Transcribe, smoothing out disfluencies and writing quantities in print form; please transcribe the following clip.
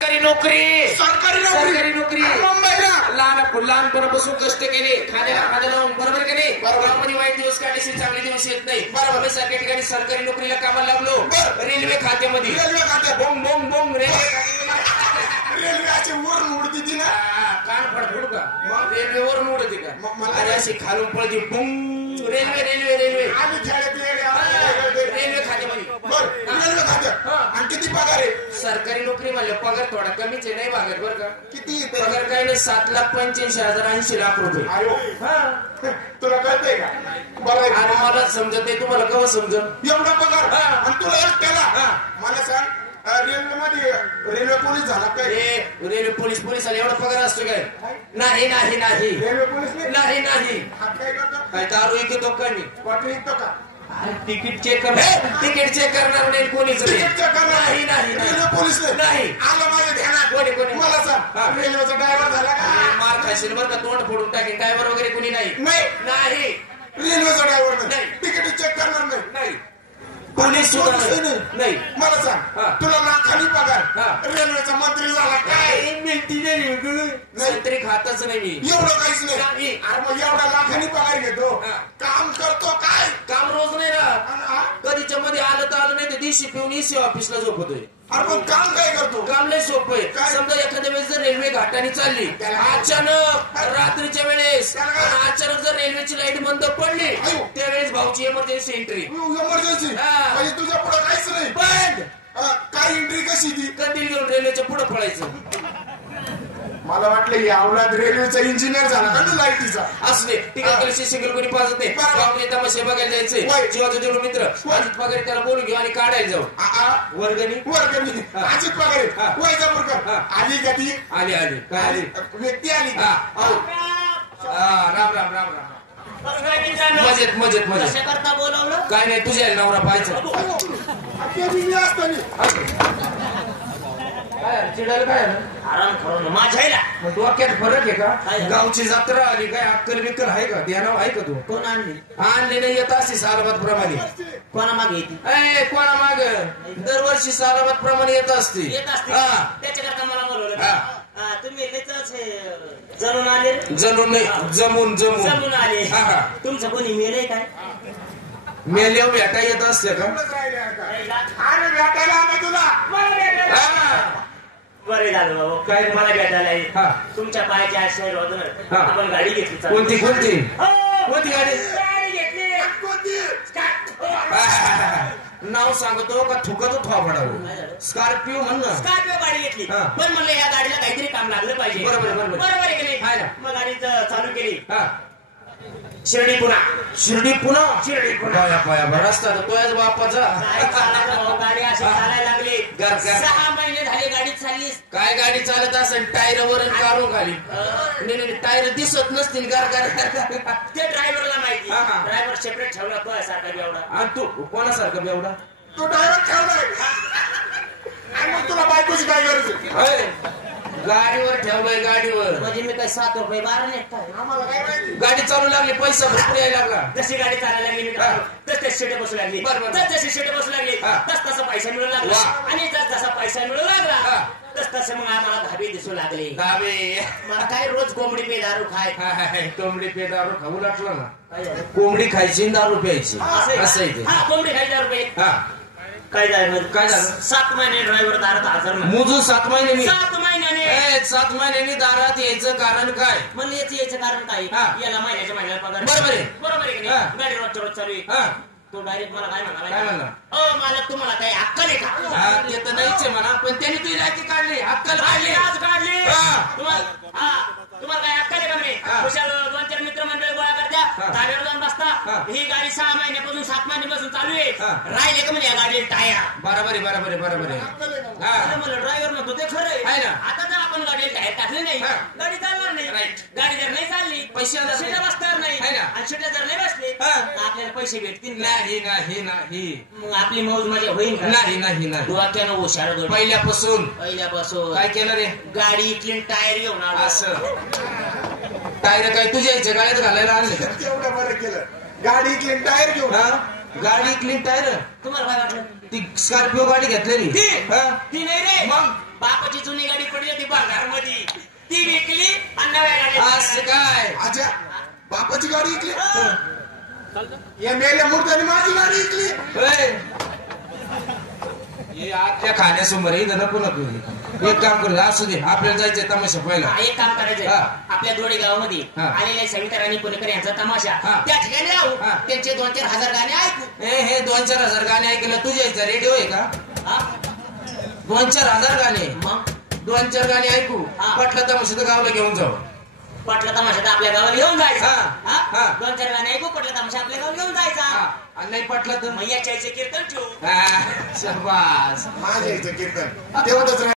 सरकारी नोकरी लहानपणापासून कष्ट केले खाण्याला लावून बरोबर की नाही मध्ये वाईट दिवस काढण्याशी चांगले दिवस येत नाही बरोबर सारख्या ठिकाणी सरकारी नोकरीला कामाला लागलो रेल्वे खात्यामध्ये बोंग बोंग बोंग रेल्वेची वरून उडती ती ना कान फडफड का रेल्वे वरून उडते का अरे अशी खालून पळती बोंग रेल्वे रेल्वे रेल्वे आम्ही खेळत रेल्वे खात्यामध्ये रेल्वे खात्यात आणि किती पगार आहे सरकारी नोकरी म्हणलं पगार थोडा कमीच आहे नाही भागत बरं का किती पगार काय नाही 7,85,80 लाख रुपये तुला कळतंय का बरं आणि मला समजत नाही तुम्हाला केव्हा समजत एवढा पगार आणि तुला एक केला मला सांग रेल्वे मध्ये रेल्वे पोलीस झाला काय रेल्वे पोलीस आले एवढा पगार असतो काय नाही नाही नाही रेल्वे पोलीस नाही नाही काय करतो काय दारू घेतो का मी क्वार्टर विकतो का तिकीट चेक करणार नाही कोणीच नाही नाही रेल्वे पोलीस नाही आलं माझ्या ध्यानात कोणी मला सांग रेल्वेचा ड्रायव्हर झाला का मार खाशील बरं का तोंड फोडून टाकेल ड्रायव्हर वगैरे कोणी नाही नाही रेल्वेचा ड्रायव्हर नाही तिकीट चेक करणार नाही पोलीस सुद्धा नाही मला सांग तुला लाखांनी पगार रेल्वेचा मंत्री झाला काय तरी खातच नाही मी एवढं काहीच नाही अरे मग एवढा लाखांनी पगार घेतो काम करतो काय काम रोज नाही ना कधीच्या मध्ये आलं तर आलं नाही तर दिवशी पिऊन इसी ऑफिसला झोपतोय अरे पण काम काय करतो काम लय सोपं आहे समजा एखाद्या वेळेस जर रेल्वे घाटाने चालली अचानक रात्रीच्या वेळेस अचानक जर रेल्वेची लाईट बंद पडली त्यावेळेस भाऊची इमर्जन्सी एंट्री इमर्जन्सी म्हणजे तुझ्या पुढे काहीच नाही बंद काय एंट्री कशी ती कंदील घेऊन रेल्वेच्या पुढे पडायचं मला वाटलं यावलात रेल्वेचा इंजिनियर झाला का तू लाईटीचा असले तिकडे केल्याशी सिंगल कोणी पाजत नाही गावातले तमाशे बघायला जायचंय जीवाचा जेवढा मित्र अजित पगारे त्याला बोलून घेऊ आणि काढायला जाऊ वर्गणी अजित पगारे वैजापूरकर आली का ती आली काय आली व्यक्ती आली राम राम राम राम मजेत करता बोलावलं काय नाही तुझ्या नवरा पाहायचं काय चिडायला काय आराम करून माझ्या मग डोक्यात फरक आहे का गावची जत्रा आली काय अक्कल बिक्कल आहे का ध्यानाव आहे का तू कोण आणली नाही येत असते सालाबाद प्रमाणे कोणा मागे येते कोणा माग दरवर्षी सालाबाद प्रमाणे येत असते त्याच्याकरता मला बोलवलं तुम्ही जणून आले जमून आले तुमचं कोणी मेलय काय मेले भेटा येत असते का अरे भेटायला आलं तुला बरे झालं बाबू काय मला भेटायला तुमच्या पायाच्या आश्रय होत आपण गाडी घेतली कोणती गाडी घेतली नाव सांगतो का थुकतो थोबडावं स्कॉर्पिओ म्हण ना स्कॉर्पिओ गाडी घेतली पण म्हणलं या गाडीला काहीतरी काम लागलं पाहिजे बरोबर आहे की नाही मग गाडी चालू केली शिर्डी पुणा रस्ता तोयाच बापाचा गाडी अशी चालायला लागली 6 महिने झाले गाडी चालली काय गाडी चालत असेल टायर काढून खाली नाही टायर दिसत नसतील ते ड्रायव्हरला माहिती ड्रायव्हर सेपरेट ठेवला तो सारखा बेवडा आणि तू कोणासारखा बेवडा तो ड्रायव्हर ठेवलाय आणि मग तुला बायकोची काय गरज गाडीवर ठेवलंय गाडीवर म्हणजे मी काय 7 रुपये बारा नाही आम्हाला काय माहिती गाडी चालू लागली पैसा भरपूर यायला लागला जशी गाडी चालायला लागली तस शेटे बसू लागली जशी शेटे बसू लागली तसा पैसा मिळू लागला आणि जसा पैसा मिळू लागला तस मग आम्हाला धाबे दिसू लागले मला काय रोज कोंबडी पे दारू कोंबडी पे दारू खाऊ लागला ना कोंबडी खायची दारू प्यायची असं आहे कोंबडी खायची दारू प्यायची काय झालं 7 महिने ड्रायव्हर दारात हजर मोजून 7 महिने 7 महिन्यांनी दारात यायचं कारण काय म्हणलं याचं कारण काय याला महिन्याला पगार बरोबर आहे की नाही गाडी रोज चालू आहे तो डायरेक्ट मला काय म्हणा मालक तुम्हाला काही अक्कल आहे का ते तर नाहीच आहे म्हणा पण त्यांनी ती लायकी काढली अक्कल काढली तुम्हाला काय अक्कल आहे का म्हणे खुशाल 2-4 मित्र मंडळी गोळा करत्या धाब्यावर जाऊन बसता ही गाडी 6 महिन्यापासून 7 महिन्यापासून चालू आहे राहिले का म्हणजे या गाडीला टायर बरोबर आहे मला ड्रायव्हर म्हणतो ते खरं आहे ना आता जर आपण गाडीला टायर टाकले नाही गाडी चालणार नाही गाडी जर नाही चालली पैसे बसणार नाही आणि शिट्या जर नाही बसले आपल्याला पैसे भेटतील नाही मग आपली मौज मजा होईल का नाही डोक्यानं हुशार पहिल्यापासून काय केलं रे गाडी इथली टायर घेऊन आलो असं टायर काय तुझ्या याच्या गाड्यात घालायला आणले का तेवढं बरं केलं गाडी क्लीन टायर घेऊन गाडी क्लीन टायर तुम्हाला काय वाटलं ती स्कॉर्पिओ गाडी घेतलेली ती नाही रे मग बापाची जुनी गाडी नव्या गाड्या. असं काय अच्छा बापाची गाडी इकली या मेल्या मूर्त्याने माझी गाडी इकली. होय. हे आपल्या खाण्यासमोर आहे नको नको एक काम करू असू दे आपल्याला जायचंय तमाशा पहिला. हा, एक काम करायचंय हा. आपल्या दोडे गावामध्ये हा. आलेल्या सविता राणी पुणेकर यांचा तमाशा हा. त्या ठिकाणी राहू हा. त्यांचे 2-4 हजार गाणे ऐकू. हे 2-4 हजार गाणे ऐकलं तुझ्या इथं रेडिओ आहे का? हा? 2-4 हजार गाणे मग 2-4 गाणे ऐकू हा. पटलं तमाशा तर गावाला घेऊन जाऊ. पटलं तमाशा तर आपल्या गावाला घेऊन जायचा. हा. हा. 2-4 गाणे ऐकू पटलं तमाशा आपल्या गावाला घेऊन जायचा. आणि नाही पटलं तर मग या चाळीचे कीर्तन ठेवू. शाबास. माझ्या इथं कीर्तन तेवढंच